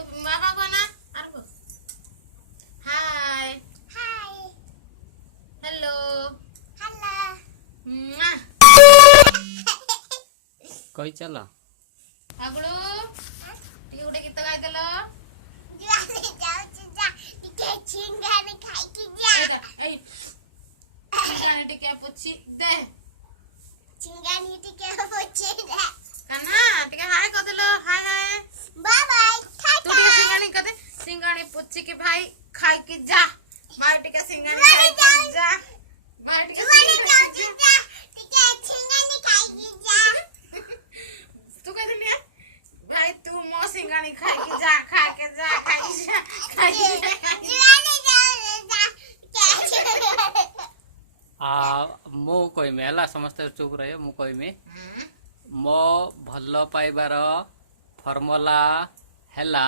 तो मामा को ना आरो हाय हाय हेलो हेलो कही चल आगुलो टी गोटे गीत गाई देलो जुआले जाऊ जा टिके चिंगाने खाई की जा ए चिंगानी टिके पुछि दे चिंगानी टिके पोछे दे काना टिके हाय कर देलो हाय हाय बाय बाय तू टिके सिंगानी कर दे सिंगानी पुछि के भाई खाई की जा भाई टिके सिंगानी खाई की जा भाई टिके जुआले जाऊ सिंगानी जा टिके चिंगाने खाई की जा तू कह दिया भाई तू मो सिंगानी खाई के जा खा के जा खाई के जा खाई के जा जुआले जाऊ जा टिके मु कहमी है समस्ते चुप रहे मु कहमी मो भल पाइबार फर्मुला हैला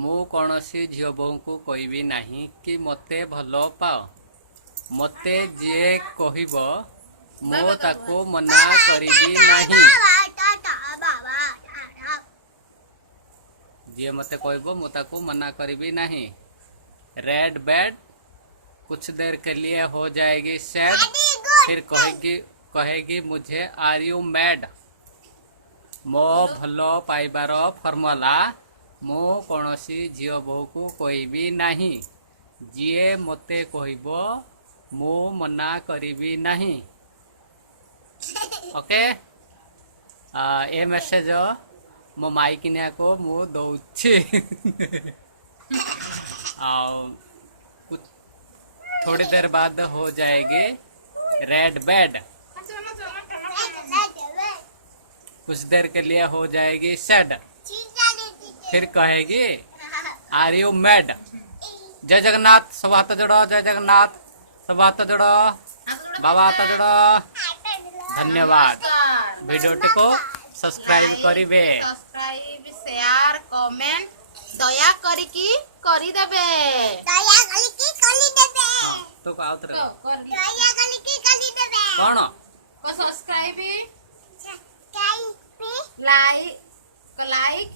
मु कौनसी झील बोह को कहबी नहीं कि मते भल पाओ मते जे कहब मो ताको मना करिबी नहीं जे मते कहब मो ताको मना करिबी नहीं। रेड बेड कुछ देर के लिए हो जाएगी सैड फिर कहेगी मुझे आर यू मैड। मो भलो पाइबार फर्मुला मो कौनसी झील बोह को कहबी नहीं जीए मते कहब मो मना करिबी नहीं। ओके ए मेसेज मो माइकिनिया को मु दौछि थोड़ी देर बाद हो जाएगी रेड बेड कुछ देर के लिए हो जाएगी सैड फिर कहेगी आर यू मैड। जय जगन्नाथ सब हाथ जोड़ो जय जगन्नाथ सब हाथ जोड़ो बाबा हाथ जोड़ो। धन्यवाद वीडियो को सब्सक्राइब करिवे सब्सक्राइब शेयर कमेंट दया करिकी करी देबे दया गलिकी कली देबे तो का उतर दया गलिकी कली देबे कौन को सब्सक्राइब सब्सक्राइब लाइक